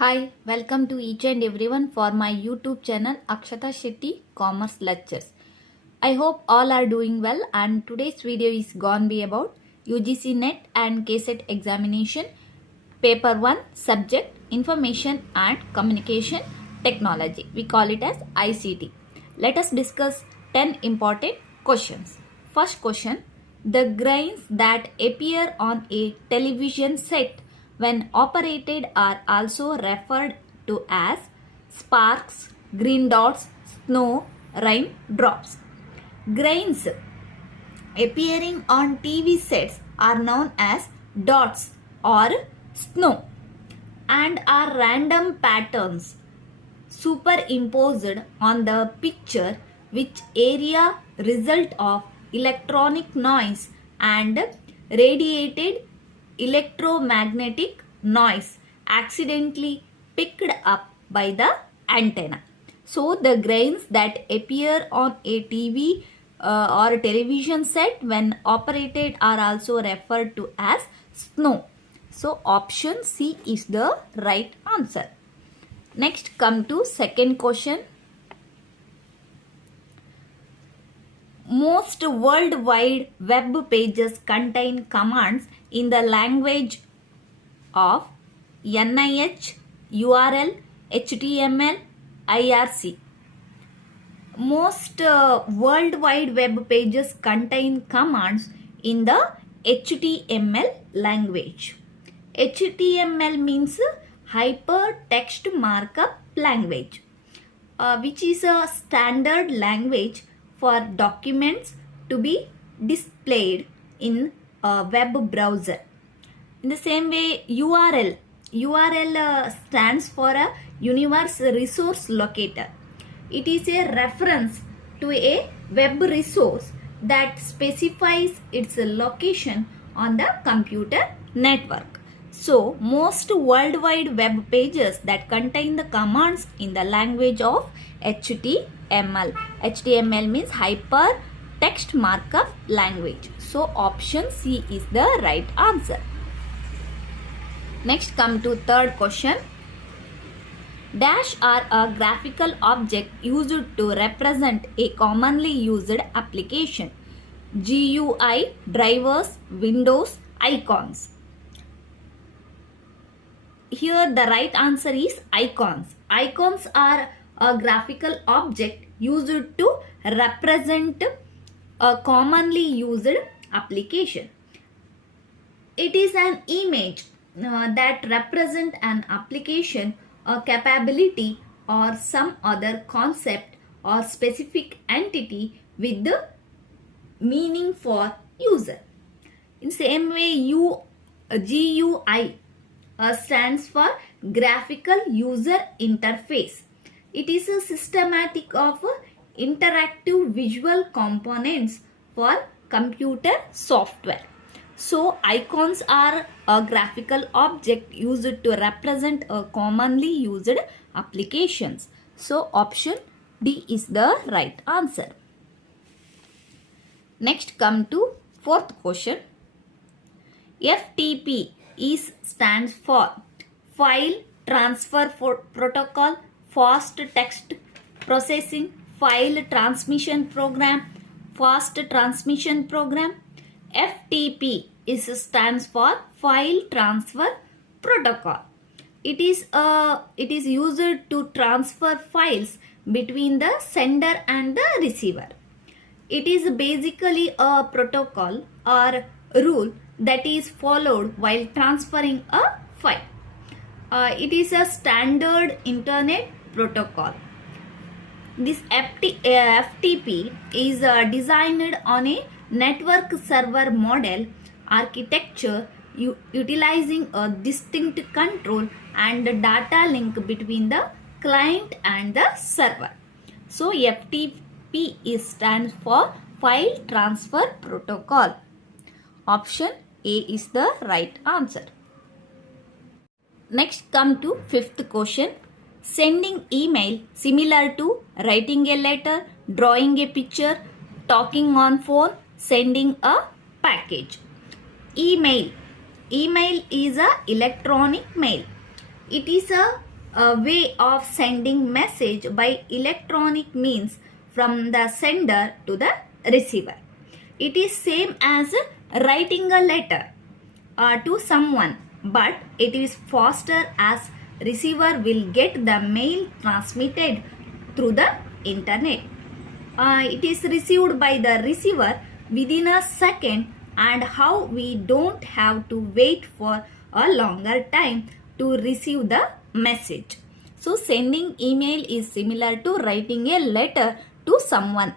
Hi, welcome to each and everyone for my YouTube channel Akshata Shetty Commerce Lectures. I hope all are doing well, and today's video is gonna be about UGC NET and KCET examination paper 1 subject Information and Communication Technology. We call it as ICT. Let us discuss 10 important questions. First question: the grains that appear on a television set when operated are also referred to as sparks, green dots, snow, rain drops. Grains appearing on TV sets are known as dots or snow and are random patterns superimposed on the picture, which area result of electronic noise and radiated electromagnetic noise accidentally picked up by the antenna. So the grains that appear on a TV or television set when operated are also referred to as snow. So option C is the right answer. Next, come to second question. Most worldwide web pages contain commands in the language of NIH, URL, HTML, IRC. Most worldwide web pages contain commands in the HTML language. HTML means Hypertext Markup Language, which is a standard language for documents to be displayed in a web browser. In the same way, URL stands for a Universal Resource Locator. It is a reference to a web resource that specifies its location on the computer network. So, most worldwide web pages that contain the commands in the language of HTML. HTML means Hypertext Markup Language. So, option C is the right answer. Next, come to third question. Dash are a graphical object used to represent a commonly used application. GUI, drivers, windows, icons. Here the right answer is icons. Icons are a graphical object used to represent a commonly used application. It is an image that represents an application, a capability, or some other concept or specific entity with the meaning for user. In same way, GUI stands for Graphical User Interface. It is a systematic of interactive visual components for computer software. So, icons are a graphical object used to represent a commonly used applications. So, option D is the right answer. Next, come to fourth question. FTP stands for File Transfer Protocol, Fast Text Processing, File Transmission Program, Fast Transmission Program. FTP stands for File Transfer Protocol. It is used to transfer files between the sender and the receiver. It is basically a protocol or rule that is followed while transferring a file. It is a standard internet protocol. This FTP is designed on a network server model architecture utilizing a distinct control and data link between the client and the server. So, FTP stands for File Transfer Protocol. Option A is the right answer. Next, come to fifth question. Sending email similar to writing a letter, drawing a picture, talking on phone, sending a package. Email is a electronic mail. It is a a way of sending message by electronic means from the sender to the receiver. It is same as writing a letter to someone, but it is faster as receiver will get the mail transmitted through the internet. It is received by the receiver within a second, and how we don't have to wait for a longer time to receive the message. So sending email is similar to writing a letter to someone.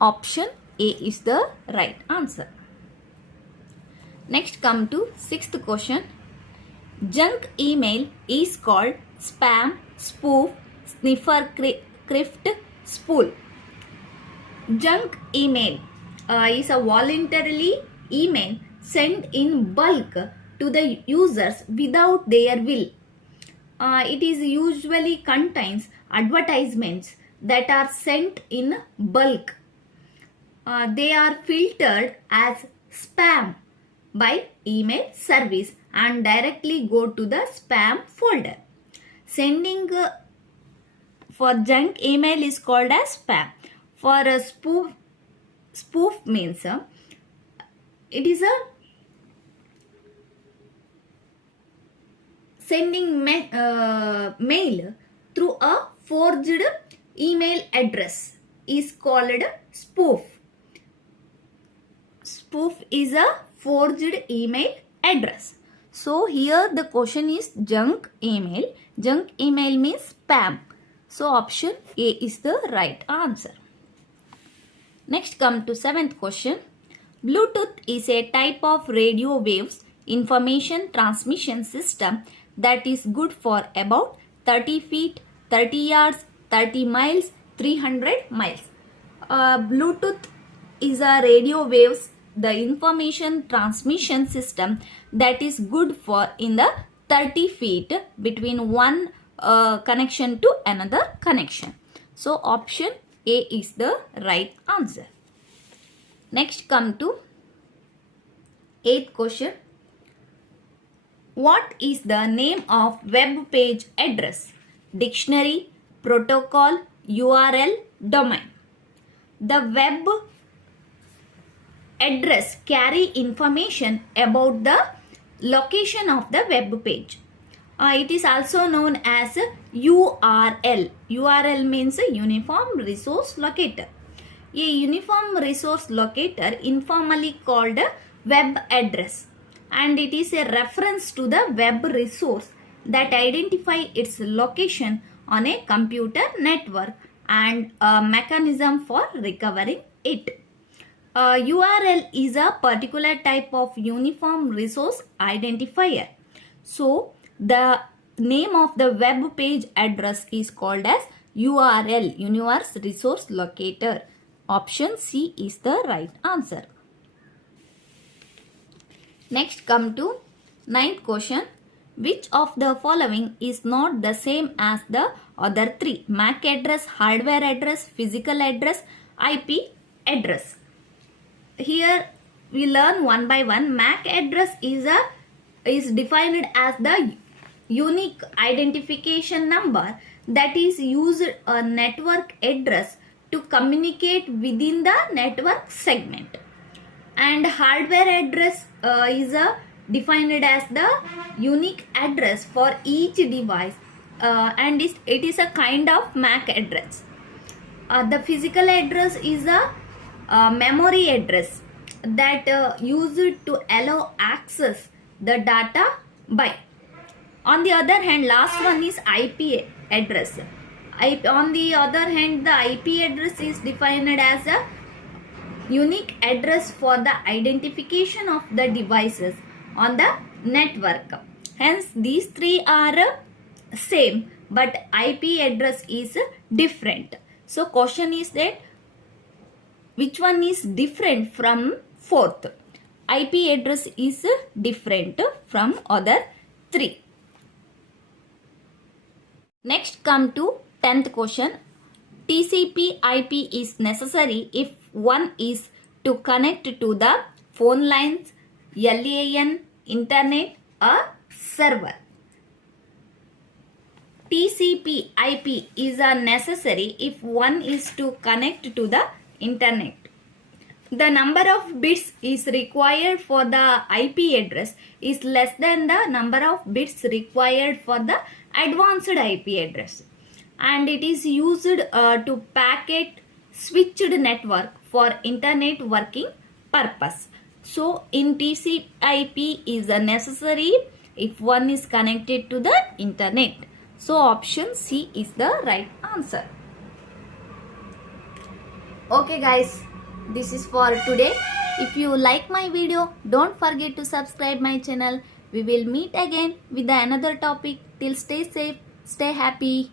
Option A is the right answer. Next come to sixth question. Junk email is called spam, spoof, sniffer, crift, spool. Junk email is a voluntarily email sent in bulk to the users without their will. It is usually contains advertisements that are sent in bulk. They are filtered as spam by email service and directly go to the spam folder. Sending for junk email is called as spam. For a spoof means it is a sending mail through a forged email address is called spoof. Spoof is a forged email address. So here the question is junk email. Junk email means spam. So option A is the right answer. Next come to seventh question. Bluetooth is a type of radio waves information transmission system that is good for about 30 feet, 30 yards, 30 miles, 300 miles. Bluetooth is a radio waves, the information transmission system that is good for in the 30 feet between one connection to another connection. So option A is the right answer. Next come to 8th question. What is the name of web page address? Dictionary, protocol, URL, domain. The web address carry information about the location of the web page. It is also known as URL. URL means a Uniform Resource Locator. A Uniform Resource Locator, informally called a web address, and it is a reference to the web resource that identify its location on a computer network and a mechanism for recovering it. URL is a particular type of Uniform Resource Identifier. So the name of the web page address is called as URL, Universe Resource Locator. Option C is the right answer. Next come to 9th question. Which of the following is not the same as the other three? MAC address, hardware address, physical address, IP address. Here we learn one by one. MAC address is defined as the unique identification number that is used a network address to communicate within the network segment. And hardware address is defined as the unique address for each device, and it is a kind of MAC address. The physical address is a memory address that used to allow access the data by. On the other hand, last one is IP address. On the other hand, the IP address is defined as a unique address for the identification of the devices on the network. Hence, these three are same, but IP address is different. So, question is that which one is different from fourth? IP address is different from other three. Next come to 10th question. TCP IP is necessary if one is to connect to the phone lines, LAN, internet or server. TCP IP is a necessary if one is to connect to the internet. The number of bits is required for the IP address is less than the number of bits required for the advanced IP address, and it is used to packet switched network for internet working purpose. So in TCP/IP is a necessary if one is connected to the internet. So option C is the right answer. Okay guys, this is for today. If you like my video, don't forget to subscribe my channel. We will meet again with another topic. Till stay safe, stay happy.